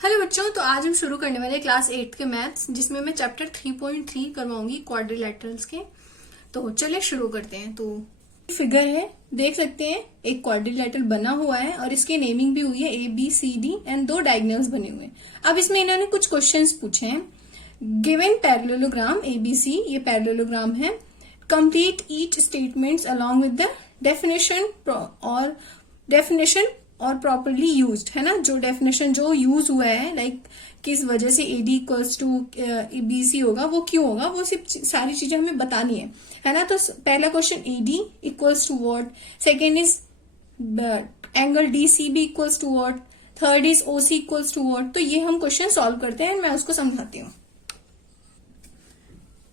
Hello बच्चों, तो आज हम शुरू करने वाले क्लास 8 के मैथ्स, जिसमें मैं चैप्टर 3.3 करवाऊंगी क्वाड्रिलेटरल्स के। तो चलिए शुरू करते हैं। तो फिगर है, देख सकते हैं एक क्वाड्रिलेटरल बना हुआ है और इसकी नेमिंग भी हुई है ABCD एंड दो डायगोनल्स बने हुए हैं। अब इसमें इन्होंने कुछ क्वेश्चंस पूछे हैं। गिवन पैरेललोग्राम ABC, ये पैरेललोग्राम है। Complete each statements along with the definition और प्रॉपरली यूज्ड, है ना। जो डेफिनेशन जो यूज हुआ है, लाइक किस वजह से AD इक्वल्स टू BC होगा, वो क्यों होगा, वो सिर्फ सारी चीजें हमें बतानी है ना। तो पहला question AD equals to what, second is angle DCB equals to what, third is OC equals to what. तो ये हम क्वेश्चन सॉल्व करते हैं, मैं उसको समझाती हूँ।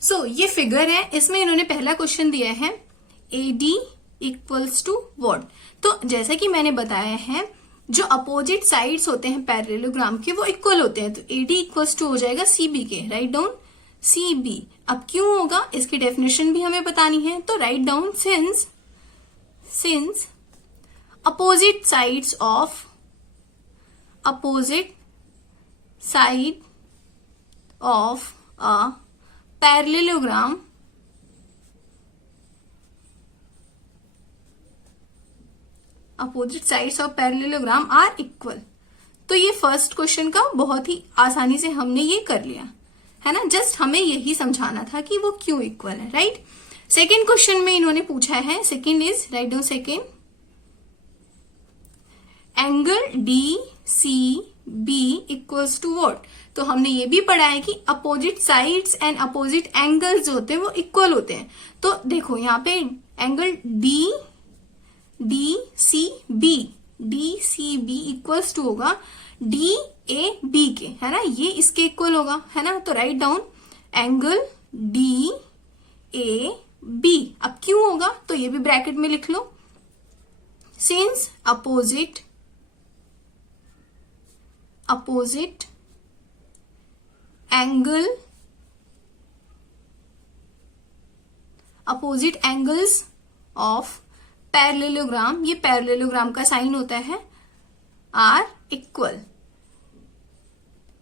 सो ये फिगर है, इसमें इन्होंने पहला क्वेश्चन दिया है AD इक्वल्स टू व्हाट। तो जैसा कि मैंने बताया है, जो अपोजिट साइड्स होते हैं पैरेललोग्राम के वो इक्वल होते हैं। तो AD इक्वल्स टू हो जाएगा CB के, राइट डाउन CB। अब क्यों होगा, इसकी डेफिनेशन भी हमें बतानी है। तो right down since opposite sides of a parallelogram opposite sides of parallelogram are equal. तो ये फर्स्ट क्वेश्चन का बहुत ही आसानी से हमने ये कर लिया, है ना। जस्ट हमें यही समझाना था कि वो क्यों इक्वल है, राइट। सेकेंड क्वेश्चन में इन्होंने पूछा है, second is write down second, angle DCB equals to what. तो हमने ये भी पढ़ा है कि opposite sides and opposite angles जो होते हैं वो इक्वल होते हैं। तो देखो यहाँ पे एंगल DCB इक्वल्स टू होगा DAB के, है ना। ये इसके इक्वल होगा, है ना। तो राइट डाउन एंगल DAB। अब क्यों होगा, तो ये भी ब्रैकेट में लिख लो। Since opposite angles of parallelogram, ये पैरेललोग्राम का साइन होता है, आर इक्वल,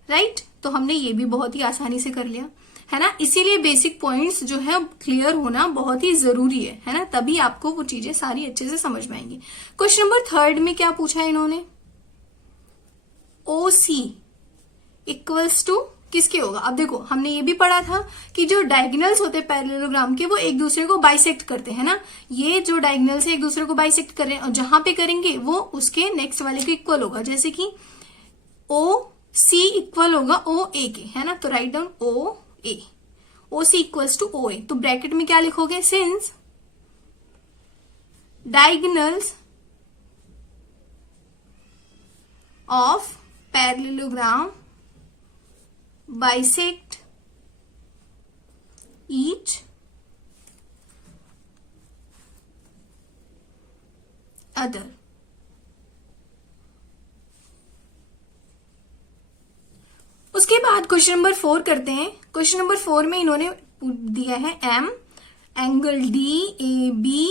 राइट। तो हमने ये भी बहुत ही आसानी से कर लिया, है ना। इसीलिए बेसिक पॉइंट्स जो है क्लियर होना बहुत ही जरूरी है ना। तभी आपको वो चीजें सारी अच्छे से समझ में आएंगी। क्वेश्चन नंबर थर्ड में क्या पूछा है इन्होंने, OC इक्वल्स टू किसके होगा। अब देखो हमने ये भी पढ़ा था कि जो डायगोनल्स होते हैं पैरेललोग्राम के वो एक दूसरे को बाइसेक्ट करते हैं ना। ये जो डायगोनल्स है एक दूसरे को बाइसेक्ट कर रहे हैं और जहां पे करेंगे वो उसके नेक्स्ट वाले के इक्वल होगा। जैसे कि OC इक्वल होगा OA के, है ना। तो right down OC equals to OA। तो ब्रैकेट में क्या लिखोगे, since diagonals of parallelogram bisect each other। उसके बाद क्वेश्चन नंबर 4 करते हैं। क्वेश्चन नंबर 4 में इन्होंने दिया है M angle DAB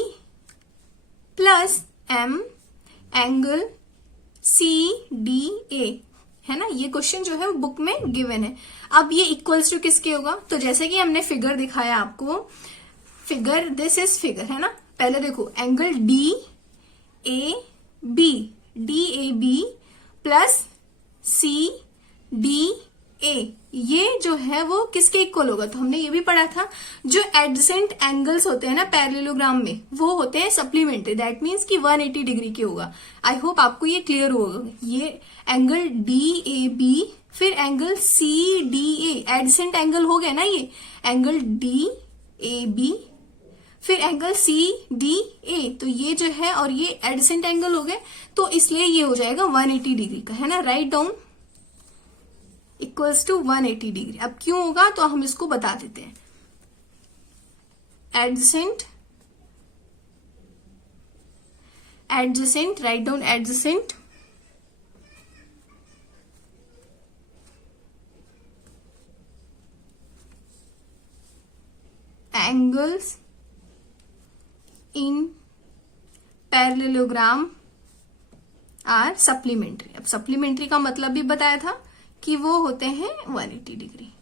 plus M angle CDA, है ना। ये क्वेश्चन जो है वो बुक में गिवन है। अब ये इक्वल्स टू किसके होगा, तो जैसे कि हमने फिगर दिखाया आपको, फिगर दिस इज फिगर, है ना। पहले देखो एंगल DAB प्लस CDA, ये जो है वो किसके इक्वल होगा। तो हमने ये भी पढ़ा था, जो एडजेसेंट एंगल्स होते हैं ना पैरेललोग्राम में वो होते हैं सप्लीमेंट्री, दैट मीन्स कि 180 डिग्री के होगा। आई होप आपको ये क्लियर होगा। ये एंगल DAB फिर एंगल CDA, एडजेसेंट एंगल हो गया ना, ये एंगल DAB फिर एंगल CDA। तो ये जो है और ये एडजेसेंट एंगल हो गए, तो इसलिए ये हो जाएगा 180 डिग्री का, है ना। Write down equals to 180 degree. अब क्यों होगा, तो हम इसको बता देते हैं। Adjacent write down adjacent angles in parallelogram are supplementary. अब सप्लीमेंट्री का मतलब भी बताया था कि वो होते हैं 180 डिग्री।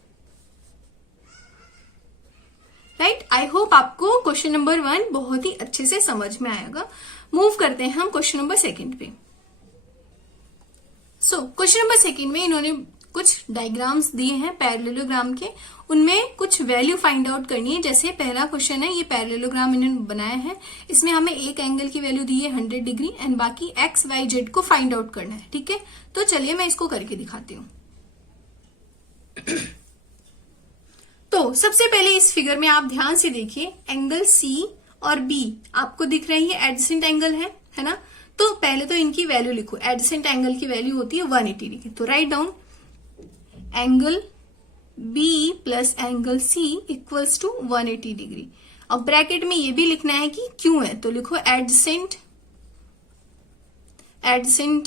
राइट, आई होप आपको क्वेश्चन नंबर 1 बहुत ही अच्छे से समझ में आएगा। मूव करते हैं हम क्वेश्चन नंबर 2 पे। सो क्वेश्चन नंबर 2 में इन्होंने कुछ डायग्राम्स दिए हैं पैरेललोग्राम के, उनमें कुछ वैल्यू फाइंड आउट करनी है। जैसे पहला क्वेश्चन है, ये पैरेललोग्राम इन्होंने बनाया है, इसमें हमें एक एंगल की वैल्यू दी है 100 डिग्री एंड बाकी एक्स वाई जेड को फाइंड आउट करना है। ठीक है, तो चलिए मैं इसको करके दिखाती हूँ। तो सबसे पहले इस फिगर में आप ध्यान से देखिए, एंगल सी और बी आपको दिख रही है, एडजेसेंट एंगल है ना। तो पहले तो इनकी वैल्यू लिखो, एडजेसेंट एंगल की वैल्यू होती है 180 डिग्री। तो right down angle B plus angle C equals to 180 degree. अब ब्रैकेट में ये भी लिखना है कि क्यों है, तो लिखो एडजेसेंट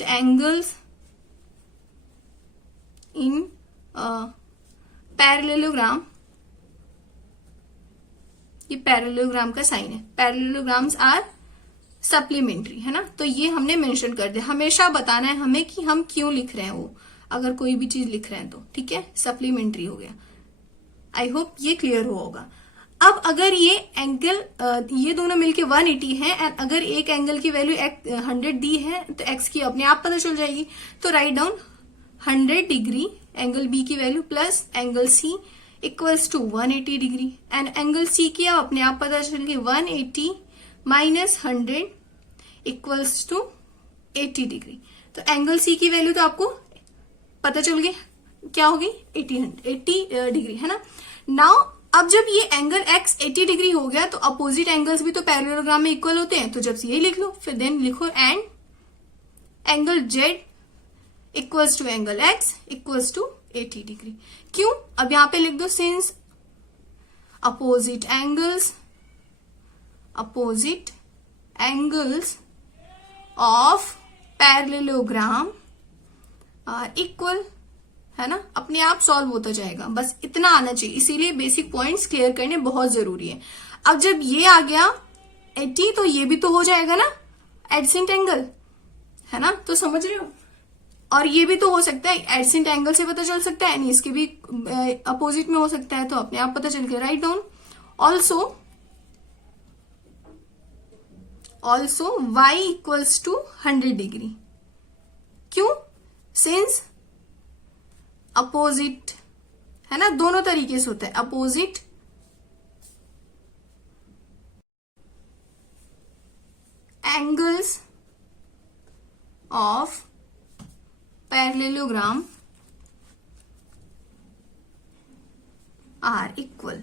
एंगल्स इन पैरेललोग्राम। ये पैरेललोग्राम का साइन है, पैरेललोग्राम्स आर सप्लीमेंट्री, है ना। तो ये हमने मेंशन कर दिया, हमेशा बताना है हमें कि हम क्यों लिख रहे हैं वो, अगर कोई भी चीज लिख रहे हैं तो। ठीक है, सप्लीमेंट्री हो गया। आई होप ये क्लियर होगा। अब अगर ये एंगल ये दोनों मिलके 180 है एंड अगर एक एंगल की वैल्यू 100 दी है तो एक्स की अपने आप पता चल जाएगी। तो right down 100 degree angle B की value plus angle C equals to 180 degree and angle C की अब अपने आप पता चल गई 180 माइनस 100 इक्वल्स टू 80 डिग्री। तो एंगल सी की वैल्यू तो आपको पता चल गई, क्या होगी 80 डिग्री, है ना। नाउ अब जब ये एंगल एक्स 80 डिग्री हो गया तो अपोजिट एंगल्स भी तो पैरेललोग्राम में इक्वल होते हैं, तो जब यही लिख लो, फिर देन लिखो and angle Z equals to angle X equals to 80 degree. क्यों, अब यहां पे लिख दो, since opposite angles of parallelogram are equal, है ना। अपने आप सॉल्व होता जाएगा, बस इतना आना चाहिए। इसीलिए बेसिक पॉइंट्स क्लियर करने बहुत जरूरी है। अब जब ये आ गया 80 तो ये भी तो हो जाएगा ना एडजेसेंट एंगल, है ना, तो समझ रहे हो। और ये भी तो हो सकता है, एडजेसेंट एंगल से पता चल सकता है, नहीं इसके भी अपोजिट में हो सकता है, तो अपने आप पता चल गया। Write down also y equals to 100 degree. क्यों, सिंस अपोजिट, है ना, दोनों तरीके से होता है, opposite angles of parallelogram are equal,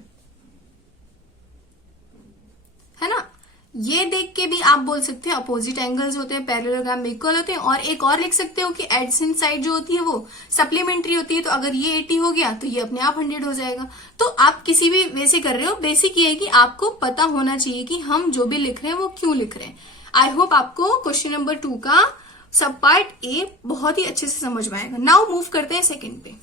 है ना। ये देख के भी आप बोल सकते हैं अपोजिट एंगल्स होते हैं पैरेललोग्राम में इक्वल होते हैं, और एक और लिख सकते हो कि एडजेसेंट साइड जो होती है वो सप्लीमेंट्री होती है। तो अगर ये 80 हो गया तो ये अपने आप 100 हो जाएगा। तो आप किसी भी वे से कर रहे हो, बेसिक ये है कि आपको पता होना चाहिए कि हम जो भी लिख रहे हैं वो क्यों लिख रहे हैं। आई होप आपको क्वेश्चन नंबर 2 का सब पार्ट ए बहुत ही अच्छे से समझ में आएगा। नाउ मूव करते हैं सेकेंड पे।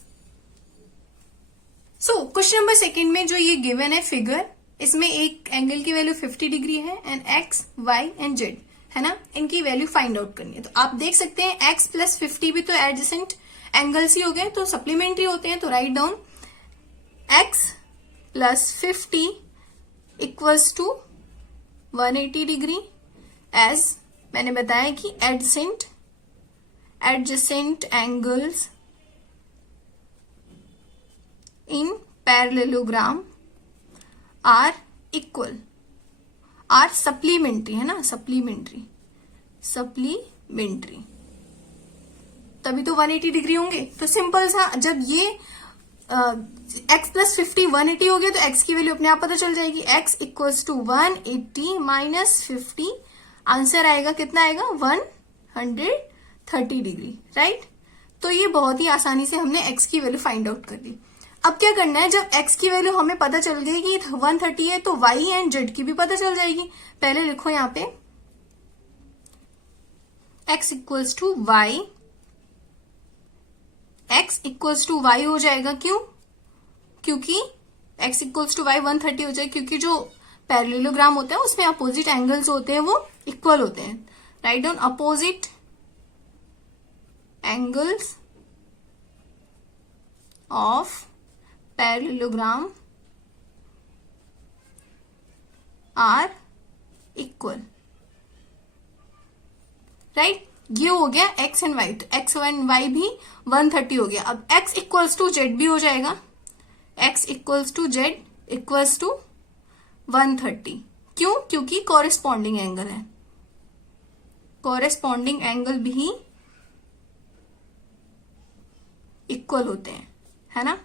सो क्वेश्चन नंबर 2 में जो ये गिवन है फिगर, इसमें एक एंगल की वैल्यू 50 डिग्री है and X Y and Z, है ना, इनकी वैल्यू फाइंड आउट करनी है। तो आप देख सकते हैं एक्स प्लस 50 भी तो एडजेसेंट एंगल्स ही हो गए, तो सप्लीमेंट्री होते हैं। तो right down X plus 50 equals to 180 degree, as मैंने बताया कि adjacent angles in parallelogram are equal, are supplementary, है ना, सप्लीमेंट्री तभी तो 180 डिग्री होंगे। तो सिंपल सा, जब ये x प्लस 50 180 हो गया तो x की वैल्यू अपने आप पता चल जाएगी, x equals to 180 minus 50, answer आएगा कितना आएगा 130 डिग्री। राइट, तो ये बहुत ही आसानी से हमने x की वैल्यू फाइंड आउट कर दी। अब क्या करना है, जब x की वैल्यू हमें पता चल गई कि 130 है तो y एंड z की भी पता चल जाएगी। पहले लिखो यहाँ पे x equals to y, x equals to y हो जाएगा, क्यों, क्योंकि x इक्वल्स टू y 130 हो जाएगा, क्योंकि जो पैरेललोग्राम होता है उसमें अपोजिट एंगल्स होते हैं वो इक्वल होते हैं। Write down opposite angles of parallelogram are equal, right. ये हो गया एक्स एंड वाई, तो एक्स एंड वाई भी 130 हो गया। अब एक्स इक्वल्स टू जेड भी हो जाएगा, X equals to Z equals to 130। क्यों? क्योंकि कॉरेस्पॉन्डिंग एंगल है, कॉरेस्पॉन्डिंग एंगल भी इक्वल होते हैं, है ना।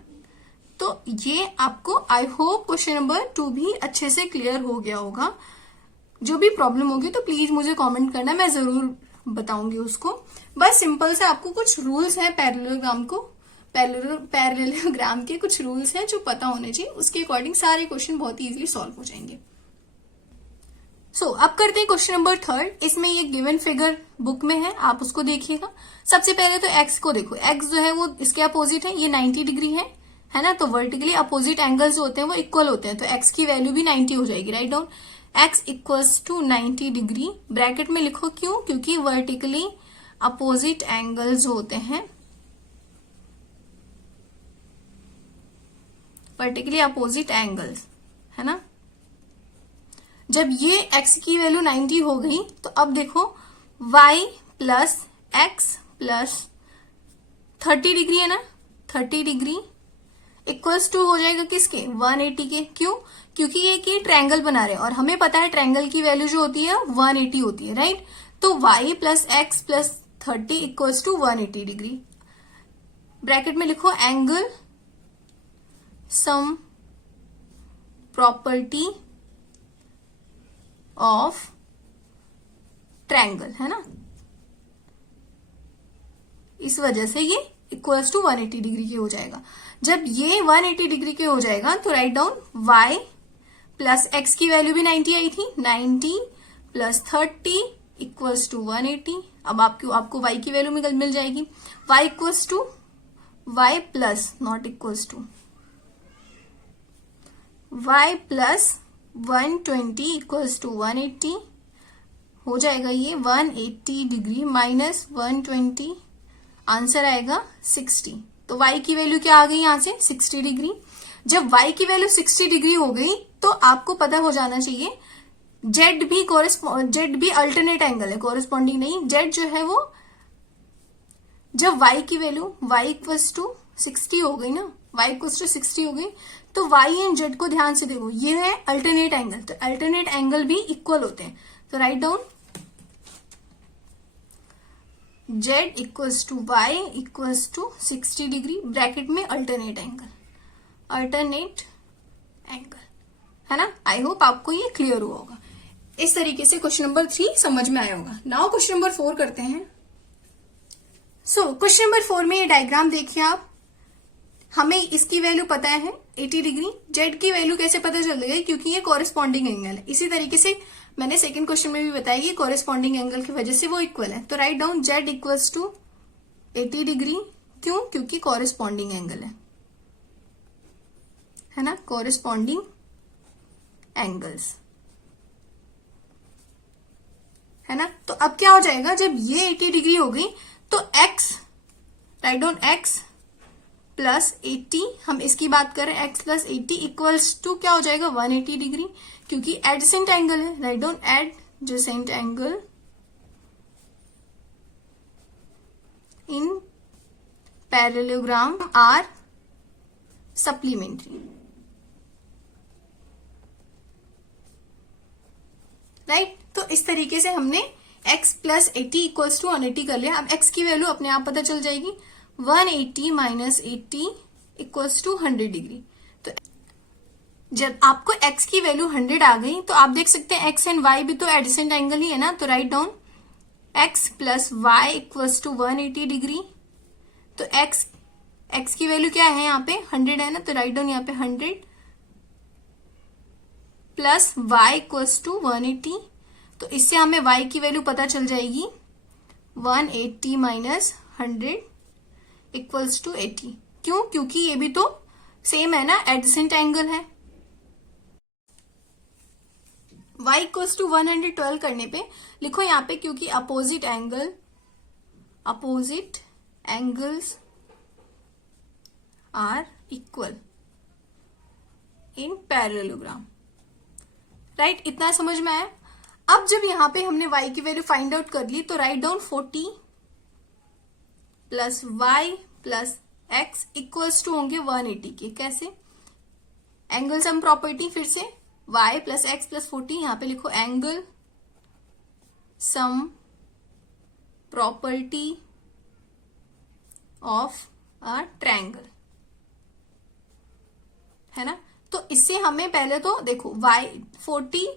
तो ये आपको आई होप क्वेश्चन नंबर 2 भी अच्छे से क्लियर हो गया होगा। जो भी प्रॉब्लम होगी तो प्लीज मुझे कमेंट करना, मैं जरूर बताऊंगी उसको। बस सिंपल से आपको कुछ रूल्स हैं पैरेललोग्राम को, पैरेललोग्राम के कुछ रूल्स हैं जो पता होने चाहिए, उसके अकॉर्डिंग सारे क्वेश्चन बहुत इजीली सॉल्व हो जाएंगे। अब करते हैं क्वेश्चन नंबर 3। इसमें ये गिवन फिगर बुक में है, आप उसको देखिएगा। सबसे पहले तो एक्स को देखो, एक्स जो है वो इसके अपोजिट है, ये 90 डिग्री है ना। तो वर्टिकली अपोजिट एंगल्स जो होते हैं वो इक्वल होते हैं, तो एक्स की वैल्यू भी 90 हो जाएगी। Write down X equals to 90 degree, bracket में लिखो। क्यों? क्योंकि वर्टिकली अपोजिट एंगल्स जो होते हैं, वर्टिकली अपोजिट एंगल्स, है ना। जब ये x की वैल्यू 90 हो गई तो अब देखो y plus X plus 30 degree है ना, 30 डिग्री इक्वल्स टू हो जाएगा किसके? 180 के। क्यों? क्योंकि ये ट्रायंगल बना रहे हैं और हमें पता है ट्रायंगल की वैल्यू जो होती है 180 होती है, राइट। तो y plus X plus 30 equals to 180 degree. Bracket में लिखो angle sum property of triangle, है ना। इस वजह से ये इक्वल्स टू 180 डिग्री के हो जाएगा। जब ये 180 डिग्री के हो जाएगा तो write down y plus x की वैल्यू भी 90 आई थी, 90 प्लस 30 इक्वल्स टू 180। अब आपको y की वैल्यू मिल जाएगी, y equals to y plus not equals to y plus 120 equals to 180 हो जाएगा। ये 180 डिग्री माइनस 120, आंसर आएगा 60। तो y की वैल्यू क्या आ गई यहां से? 60 डिग्री। जब y की वैल्यू 60 डिग्री हो गई तो आपको पता हो जाना चाहिए जेड भी अल्टरनेट एंगल है, कॉरेस्पॉन्डिंग नहीं। जेड जो है वो जब y की वैल्यू y इक्वल्स टू 60 हो गई ना, y इक्वल्स टू 60 हो गई तो y एंड z को ध्यान से देखो, ये है अल्टरनेट एंगल, तो अल्टरनेट एंगल भी इक्वल होते हैं। तो right down z equals to y equals to 60 degree, bracket में अल्टरनेट एंगल, है ना। आई होप आपको ये क्लियर हुआ होगा। इस तरीके से क्वेश्चन नंबर 3 समझ में आया होगा। नाउ क्वेश्चन नंबर 4 करते हैं। क्वेश्चन नंबर 4 में ये डायग्राम देखिए आप, हमें इसकी वैल्यू पता है 80 डिग्री, जेड की वैल्यू कैसे पता चल गई? क्योंकि ये कॉरेस्पॉन्डिंग एंगल है। इसी तरीके से मैंने सेकंड क्वेश्चन में भी बताया कि कॉरेस्पॉन्डिंग एंगल की वजह से वो इक्वल है। तो right down Z equals to 80 degree. क्यों? क्योंकि कॉरेस्पॉन्डिंग एंगल है ना, कॉरेस्पॉन्डिंग एंगल्स, है ना। तो अब क्या हो जाएगा, जब ये 80 डिग्री हो गई तो x, right down x plus 80, हम इसकी बात करें x प्लस 80 इक्वल्स टू क्या हो जाएगा? 180 डिग्री, क्योंकि एडजेसेंट एंगल है। Write down adjacent angle in parallelogram are supplementary, right. तो इस तरीके से हमने x प्लस 80 इक्वल्स टू 180 कर लिया। अब x की वैल्यू अपने आप पता चल जाएगी, 180 माइनस 80 इक्वल्स टू 100 डिग्री। तो जब आपको x की वैल्यू 100 आ गई तो आप देख सकते हैं x एंड y भी तो एडजेसेंट एंगल ही है ना। तो right down x plus Y equals to 180 degree. तो x की वैल्यू क्या है यहाँ पे? 100 है ना, तो राइट डाउन यहाँ पे 100 प्लस y इक्वल्स टू 180। तो इससे हमें y की वैल्यू पता चल जाएगी, 180 माइनस 100 इक्वल्स टू 80। क्यों? क्योंकि ये भी तो सेम है ना, एडजेसेंट एंगल है। y इक्वल्स टू 112 करने पे लिखो यहाँ पे, क्योंकि opposite angles are equal in parallelogram. Right, इतना समझ में आया। अब जब यहां पे हमने y की वैल्यू फाइंड आउट कर ली तो right down 40 plus Y plus X equals to होंगे 180 के। कैसे? एंगल सम प्रॉपर्टी, फिर से y प्लस एक्स प्लस 40, यहां पे लिखो angle sum property of a triangle, है ना। तो इससे हमें पहले तो देखो y 40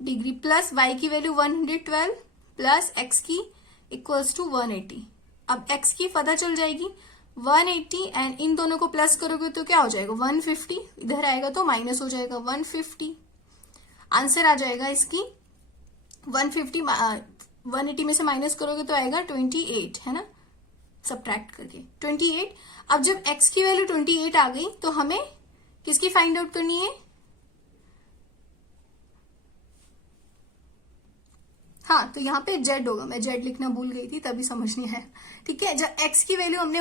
डिग्री प्लस y की वैल्यू 112 प्लस x की इक्वल्स टू 180। अब x की पता चल जाएगी 180 एंड इन दोनों को प्लस करोगे तो क्या हो जाएगा 150, इधर आएगा तो माइनस हो जाएगा 150। आंसर आ जाएगा इसकी 150, 180 में से माइनस करोगे तो आएगा 28, है ना, सब्ट्रैक्ट करके 28। अब जब x की वैल्यू 28 आ गई तो हमें किसकी फाइंड आउट करनी है? हाँ, तो यहाँ पे z होगा, मैं z लिखना भूल गई थी तभी समझ नहीं आया। ठीक है, जब x की वैल्यू हमने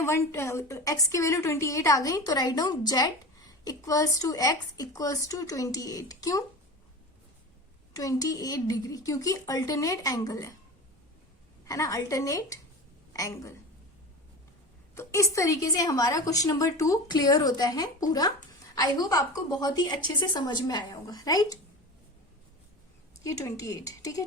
x की वैल्यू 28 आ गई तो right down z equals to x equals to 28। क्यों 28 डिग्री? क्योंकि अल्टरनेट एंगल है ना, अल्टरनेट एंगल। तो इस तरीके से हमारा क्वेश्चन नंबर 2 क्लियर होता है पूरा। आई होप आपको बहुत ही अच्छे से समझ में आया होगा। राइट, ये 28, ठीक है।